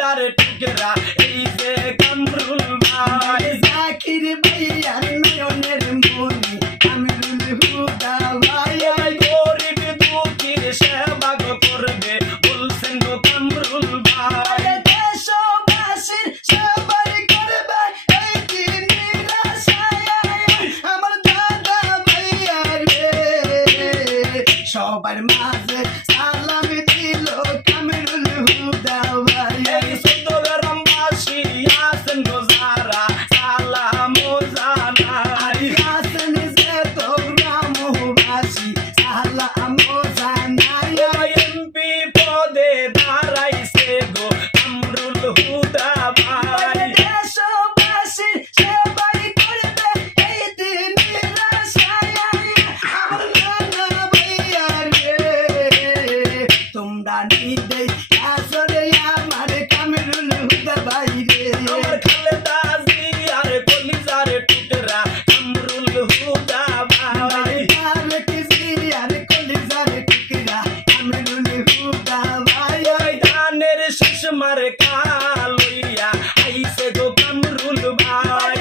তার টুকরা এই যে কামরুল ভাই জাকির ভাইয়ার নয়নের মনি কামরুল হুদা ভাই গরিব দুঃখীর সেবা করবে বলছেন গো কামরুল ভাই দেশবাসীর সবাই করবে এই দিনের আশায় আমার দাদা ভাইয়া রে সবার মাঝে সালাম দিল কামরুল হুদা ভাই এই চট্টগ্রামবাসী আছেন গো যারা সালাম জানাই আছেন যে তো গ্রামবাসী সালাম জানাই এমপি পদে দাঁড়াইছে গো কামরুল হুদা ভাই দেশবাসীর সবাই করবে এই দিনের আশায় আমার দাদা ভাইয়া রে তোমরা নিদেই আসরে আমার কামরুল হুদা ভাই রে আমার খালেদা জিয়ার কলিজার টুকরা কামরুল হুদা ভাই ওই ধানের শেষ মারে কালইয়া আইছে গো কামরুল ভাই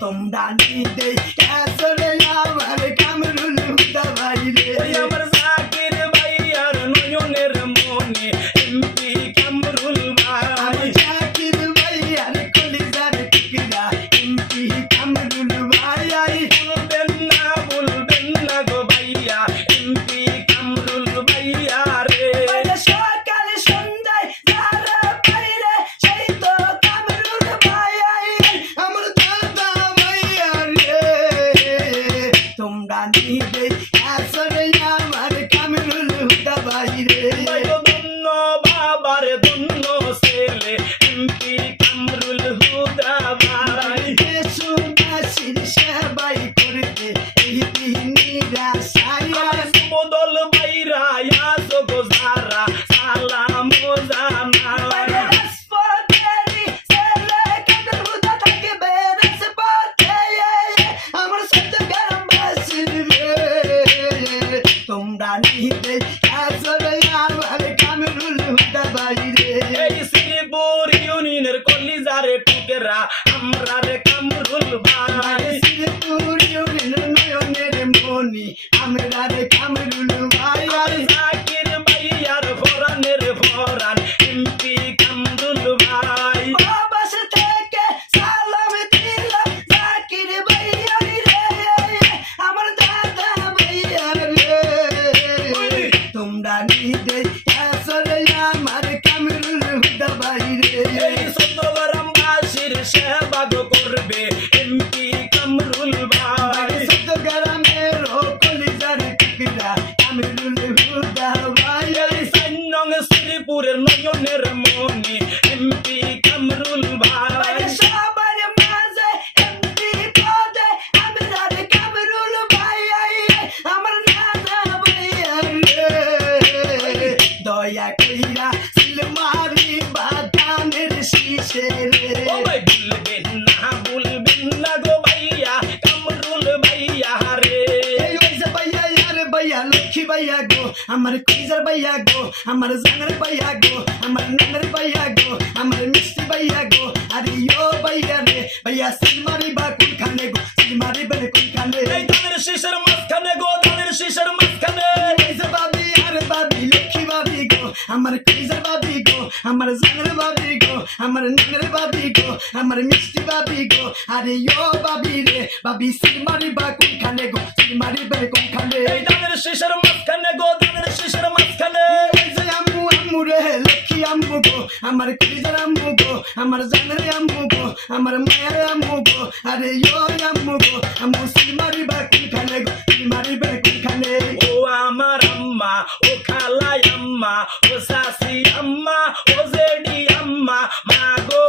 তোমরা নিদে আসরে আমার কামরুল হুদা ভাই রে ওই আমার জাকির ভাইয়ার নয়নের মনে এমপি কামরুল ভাই জাকির ভাইয়ার কলিজার টুকরা এমপি কামরুল ভাই বলবেন না গো ভাইয়া এমপি কামরুল ভাইয়া রে সকাল সন্ধ্যায় যারা পাইরে সেই তো কামরুল ভাই আমার দাদা ভাইয়া রে তোমরা নিদে আসরে আমার কামরুল হুদা ভাই রে ধন্য বাবার ধন্য ছেলে এমপি কামরুল হুদা ভাই দেশবাসীর সেবাই করতে এই দিনের আশায় বদল বাইরা আসো গো যারা সালাম জানাই রাজপথেরই ছেলে কামরুল হুদা থাকবে রাজপথে আমার চট্টগ্রামবাসীর রে তোমরা নিদে আসরে আমার কামরুল হুদা ভাই রে এই শ্রীপুর ইউনিয়নের কলিজারে টুকরা আমরা রে কামরুল ভাই আমরা রে কামরুল ভাই আর জাকির ভাইয়ার ফরানের ফরান এমপি কামরুল ভাই বাবাস থেকে সালাম দিল জাকির ভাইয়া রে আমার দাদা ভাইয়া রে তোমরা নিদে আসরে আমার কামরুল হুদা ভাই রে এই চট্টগ্রামবাসীর সেবা করবে এমপি কামরুল ভাই চট্টগ্রামের কলিজার টুকরা কামরুল হুদা ভাই সাইনং শ্রীপুরের নয়নের মনি এমপি কামরুল ভাই সবার মাঝে এমপি পদে আমরা রে কামরুল ভাই আমার দাদা ভাইয়া রে দয়া কইরা সিলমারি বাদানের শীষে রে ও ভাই ভুলবেন না গো ভাইয়া কামরুল ভাইয়া রে এই ওইসে ভাইয়া ইয়ার ভাইয়া লক্ষ্মী ভাইয়া গো আমার কইজার ভাইয়া গো আমার জাঙ্গর ভাইয়া গো আমার নাঙ্গর ভাইয়া গো আমার মিষ্টি ভাইয়া গো আরে ইয়ো ভাইয়া রে ভাইয়া সিলমারি বা কোনখানে গো সিলমারি বের কোনখানে এই ধানের শীষের মাঝখানে গো ধানের শীষের মাঝখানে ওইসে ভাবি আরে ভাবি লক্ষ্মী ভাবি গো আমার কইজার ভাবি গো আমার জাঙ্গর ভাবি গো আমার নাঙ্গর ভাবি গো আমার মিষ্টি ভাবি গো আরে ইয়ো ভাবি রে ভাবি সিলমারি বা কোনখানে গো সিলমারি বের কোনখানে এই ধানের শীষের মাঝখানে গো ধানের শীষের মাঝখানে আম্মু আম্মু রে লক্ষ্মী আম্মু গো আমার কলিজার আম্মু গো আমার জানের আম্মু গো আমার মায়ের আম্মু গো আরে ইয়ো আম্মু গো আম্মু সিলমারি বা কোনখানে গো সিলমারি বা কোনখানে ও আমার আম্মা ও খালাই আম্মা ও সাসি আম্মা ও জেডি আম্মা মা গো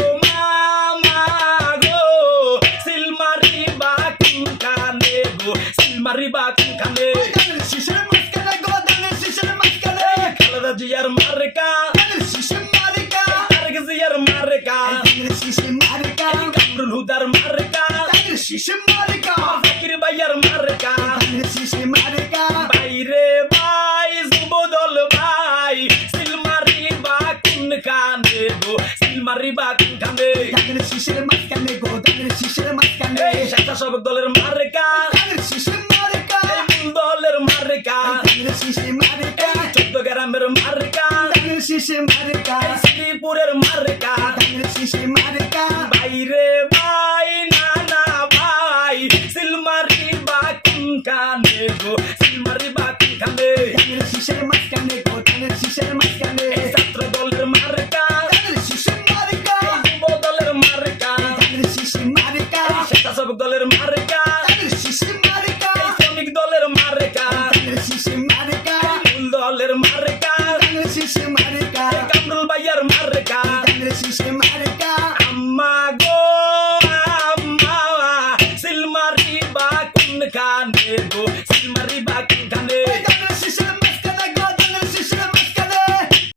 সিলমারি বা কোনখানে গো সিলমারি বা কোনখানে দানের শিশির মাঝখানে গো দানের শিশির মাঝখানে খালেদা জিয়ার মার্কা দানের শিশির মারিকা তারেক জিয়ার মার্কা দানের শিশির মারিকা কামরুল হুদার মার্কা দানের শিশির মারিকা শিশের মাঝখানে গো ধানের শিশের মাঝখানে এই স্বেচ্ছাসেবক দলের মার্কা ধানের শিশের মার্কা এই মূল দলের মার্কা ধানের শিশের মার্কা 14 গ্রামের মার্কা ধানের শিশের মার্কা এই শ্রীপুরের মার্কা ধানের শিশের মার্কা বাইরে ভাই নানা ভাই সিলমারি বা কোনখানে গো সিলমারি বা কোনখানে ধানের শিশের মাঝখানে গো ধানের শিশের মাঝখানে এই ছাত্র দলের মার্কা ধানের শিশের মার্কা যুব দলের মার্কা ধানের শিশের মার্কা স্বেচ্ছাসেবক দলের মার্কা ধানের শিশের মার্কা শ্রমিক দলের মার্কা ধানের শিশের মার্কা মূল দলের মার্কা ধানের শিশের মার্কা কামরুল ভাইয়ার মার্কা ধানের শিশের মার্কা আম্মা গো আম্মা সিলমারি বা কোনখানে গো সিলমারি বা কোনখানে